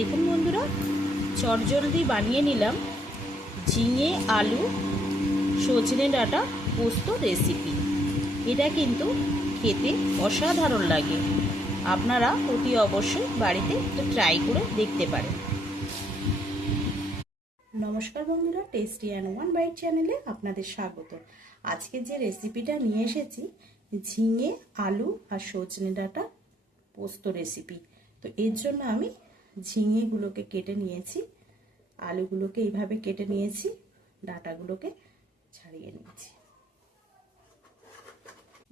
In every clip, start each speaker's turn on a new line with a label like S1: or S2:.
S1: দেখুন বন্ধুরা, চটজলদি বানিয়ে নিলাম ঝিঙে, আলু, সজনে ডাঁটা, পোস্ত রেসিপি এটা কিন্তু খেতে অসাধারণ লাগে। আপনারা অতি অবশ্যই বাড়িতে একটু ট্রাই করে দেখতে পারেন। নমস্কার বন্ধুরা টেস্টি অ্যান্ড ওয়ান বাইট চ্যানেলে আপনাদের স্বাগত। আজকে যে রেসিপিটা নিয়ে এসেছি, ঝিঙে, আলু আর সজনে ডাঁটা পোস্ত রেসিপি তো এর জন্য আমি ঝিঙেগুলোকে কেটে নিয়েছি। আলুগুলোকে এইভাবে কেটে নিয়েছি। ডাঁটাগুলোকে ছাড়িয়ে নিয়েছি।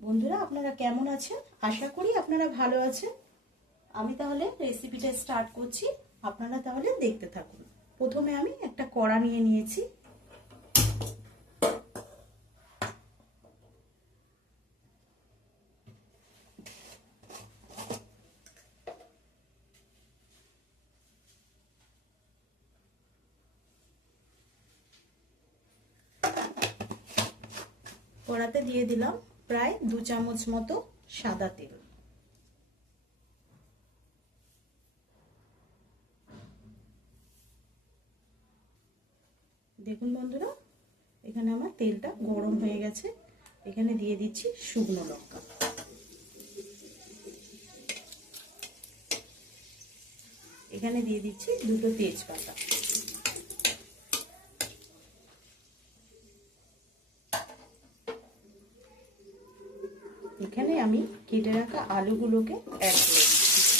S1: বন্ধুরা, আপনারা কেমন আছেন? আশা করি আপনারা ভালো আছেন। আমি তাহলে রেসিপিটা স্টার্ট করছি। আপনারা তাহলে দেখতে থাকুন। প্রথমে আমি একটা কড়া নিয়ে নিয়েছি। কড়াতে দিয়ে দিলাম প্রায় দু চামচ মতো সাদা তেল। দেখুন বন্ধুরা, এখানে আমার তেলটা গরম হয়ে গেছে। এখানে দিয়ে দিচ্ছি শুকনো লঙ্কা। এখানে দিয়ে দিচ্ছি দুটো তেজপাতা। এখানে আমি কেটে রাখা আলুগুলোকে অ্যাড করে দিচ্ছি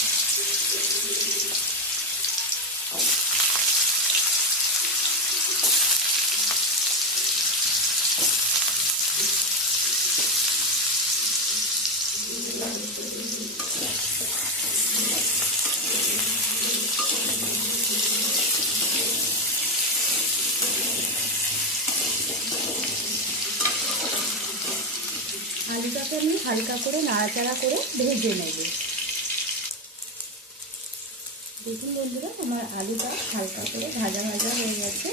S1: আলুটাকে আমি হালকা করে নাড়াচাড়া করে ভেজে নেব। দেখুন বন্ধুরা, আমার আলুটা হালকা করে ভাজা ভাজা হয়ে গেছে।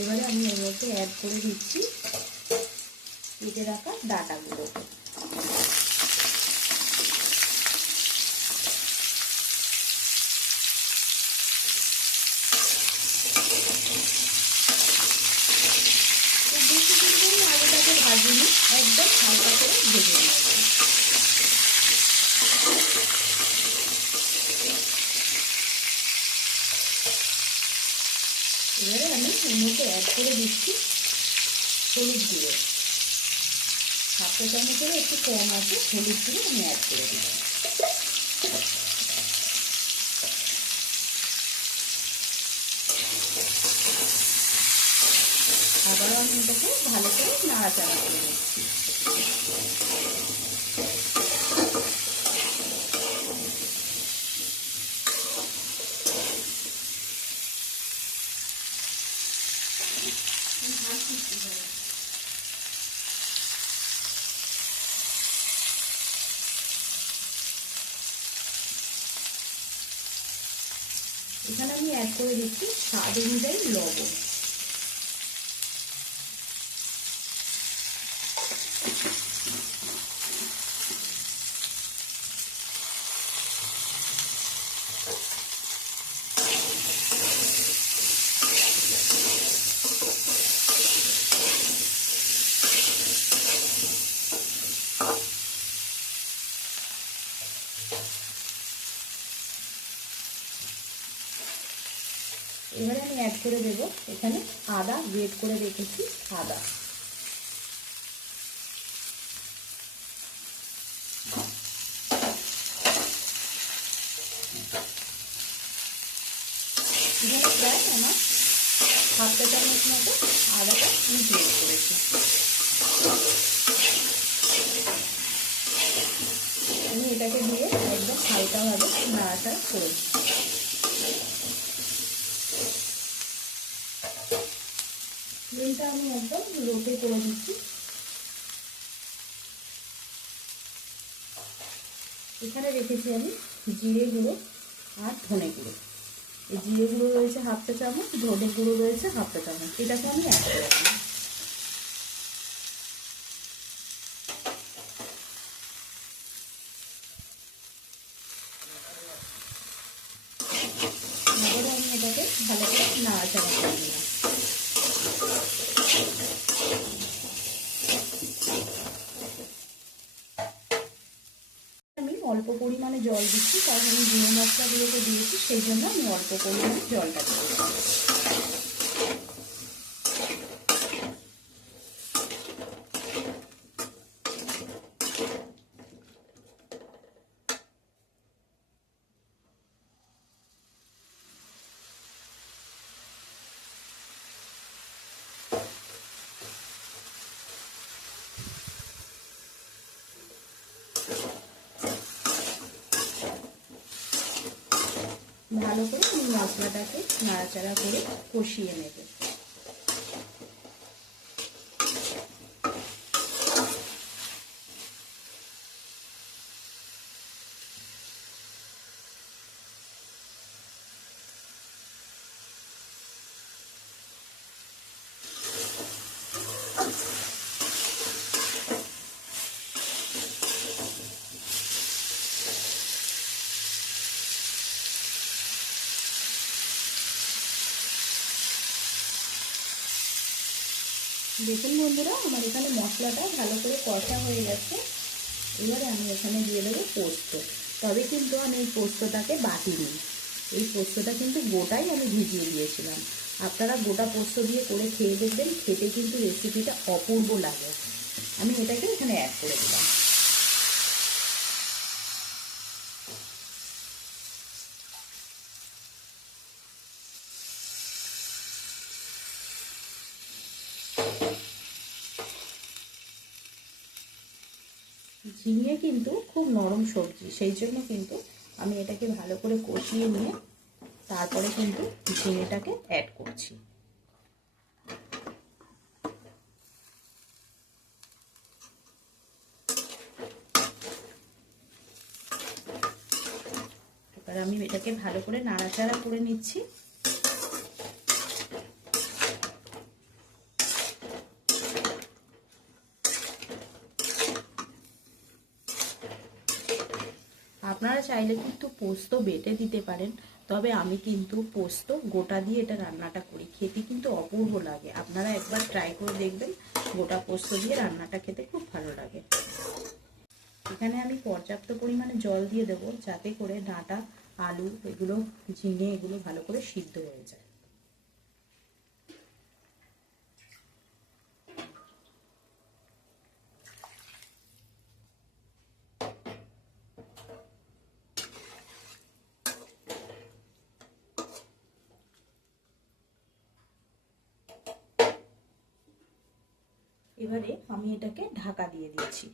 S1: এবারে আমি এর মধ্যে অ্যাড করে দিচ্ছি কেটে রাখা ডাটাগুলো বেশি কিন্তু আলুটাকে ভাজিনি একদম হালকা করে ভেজে নেব এবারে আমি এর মধ্যে অ্যাড করে দিচ্ছি হলুদ গুঁড়ো। হাফটা চামচেরও একটু কম আছে, হলুদ গুঁড়ো আমি অ্যাড করে দিলাম। আবারও আমি এটাকে ভালো করে নাড়াচাড়া করে দিচ্ছি এখানে আমি অ্যাড করে দিচ্ছি স্বাদ অনুযায়ী লবণ। এবারে আমি অ্যাড করে দেব। এখানে আদা গ্রেট করে রেখেছি, আদা। প্রায় আমার হাফটা চামচ মতো আদাটা গ্রেট করেছি আমি এটাকে দিয়ে একদম হালকাভাবে নাড়াচাড়া করে ফ্লেমটা আমি লোতে করে দিচ্ছি। এখানে রেখেছি আমি জিরে গুঁড়ো আর ধনে গুঁড়ো। এই জিরে গুঁড়ো রয়েছে হাফটা চামচ, ধনে গুঁড়ো রয়েছে হাফটা চামচ। এটাকে আমি অ্যাড ভালো করে নাড়াচাড়া করে দিচ্ছি কারণ আমি গুঁড়ো মশলাগুলোকে দিয়েছি সেই জন্য আমি অল্প পরিমাণে জলটা দিচ্ছি। ভালো করে মশলাটাকে নাড়াচাড়া করে কষিয়ে নেব। দেখুন বন্ধুরা, আমার এখানে মশলাটা ভালো করে কষা হয়ে গেছে। এবারে আমি এখানে দিয়ে দেবো পোস্ত। তবে কিন্তু আমি এই পোস্তটাকে বাটিনি। এই পোস্তটা কিন্তু গোটাই আমি ভিজিয়ে দিয়েছিলাম। আপনারা গোটা পোস্ত দিয়ে করে খেয়ে দেখবেন, খেতে কিন্তু রেসিপিটা অপূর্ব লাগে। আমি এটাকে এখানে অ্যাড করে দিলাম। ঝিঙে কিন্তু খুব নরম সবজি। সেই জন্য কিন্তু আমি এটাকে ভালো করে কষিয়ে নিয়ে তারপরে কিন্তু ঝিঙেটাকে অ্যাড করছি। এবার আমি এটাকে ভালো করে নাড়াচাড়া করে নিচ্ছি। আপনারা চাইলে কিন্তু পোস্ত বেটে দিতে পারেন, তবে আমি কিন্তু পোস্ত গোটা দিয়ে এটা রান্নাটা করি। খেতে কিন্তু অপূর্ব লাগে। আপনারা একবার ট্রাই করে দেখবেন, গোটা পোস্ত দিয়ে রান্নাটা খেতে খুব ভালো লাগে। এখানে আমি পর্যাপ্ত পরিমাণে জল দিয়ে দেবো, যাতে করে ডাঁটা, আলু, এগুলো ঝিঙে, এগুলো ভালো করে সিদ্ধ হয়ে যায়। এবারে আমি এটাকে ঢাকা দিয়ে দিচ্ছি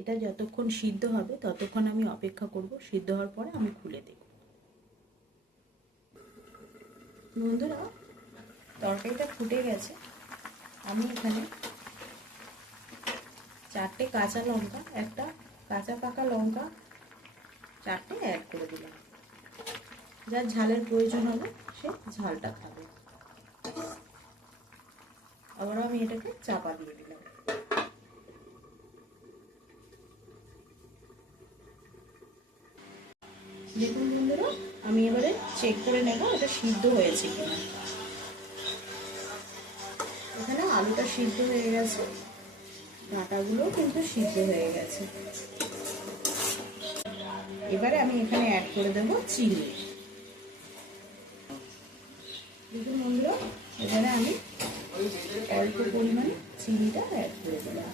S1: এটা যতক্ষণ সিদ্ধ হবে, ততক্ষণ আমি অপেক্ষা করব। সিদ্ধ হওয়ার পরে আমি খুলে দেব। বন্ধুরা, তরকারিটা ফুটে গেছে। আমি এখানে চারটে কাঁচা লঙ্কা, একটা কাঁচা পাকা লঙ্কা, চারটে অ্যাড করে দিলাম। যার ঝালের প্রয়োজন হবে, সে ঝালটা খাবে। আবার আমি এটাকে চাপা দিয়ে দিলাম। দেখুন বন্ধুরা, আমি এবারে চেক করে নেব এটা সিদ্ধ হয়েছে কিনা। এখানে আলুটা সিদ্ধ হয়ে গেছে, ডাঁটাগুলো কিন্তু সিদ্ধ হয়ে গেছে। এবারে আমি এখানে অ্যাড করে দেব চিনি। দেখুন বন্ধুরা, এখানে আমি অল্প পরিমাণে চিনিটা অ্যাড করে দিলাম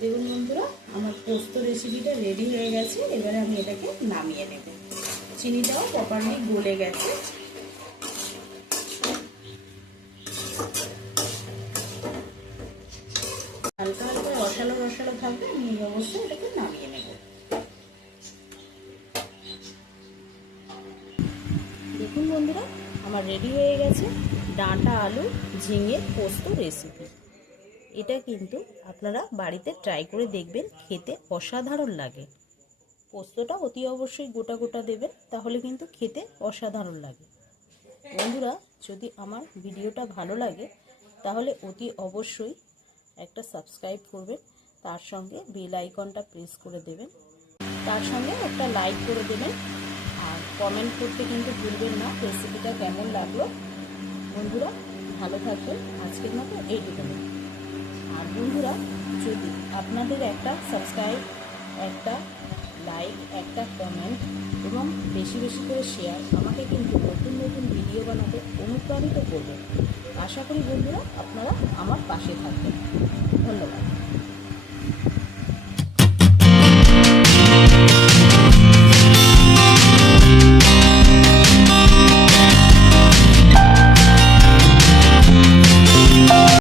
S1: দেখুন বন্ধুরা, আমার পোস্ত রেসিপিটা রেডি হয়ে গেছে এবারে আমি এটাকে নামিয়ে নেব চিনিটাও প্রপারলি গলে গেছে হালকা হালকা রসালো রসালো থাকবে এই অবস্থায় এটাকে নামিয়ে নেব দেখুন বন্ধুরা আমার রেডি হয়ে গেছে ডাঁটা আলু, ঝিঙে পোস্ত রেসিপি এটা কিন্তু আপনারা বাড়িতে ট্রাই করে দেখবেন, খেতে অসাধারণ লাগে। পোস্তটা অতি অবশ্যই গোটা গোটা দেবেন, তাহলে কিন্তু খেতে অসাধারণ লাগে। বন্ধুরা, যদি আমার ভিডিওটা ভালো লাগে, তাহলে অতি অবশ্যই একটা সাবস্ক্রাইব করবেন, তার সঙ্গে বেল আইকনটা প্রেস করে দেবেন। তার সঙ্গে একটা লাইক করে দেবেন, আর কমেন্ট করতে কিন্তু ভুলবেন না রেসিপিটা কেমন লাগল বন্ধুরা, ভালো থাকবেন। আজকের মতো এইটুকুনি আর বন্ধুরা, যদি আপনাদের একটা সাবস্ক্রাইব একটা লাইক একটা কমেন্ট এবং বেশি বেশি করে শেয়ার আমাকে কিন্তু নতুন নতুন ভিডিও বানাতে অনুপ্রাণিত করবে। আশা করি বন্ধুরা, আপনারা আমার পাশে থাকবেন। ধন্যবাদ।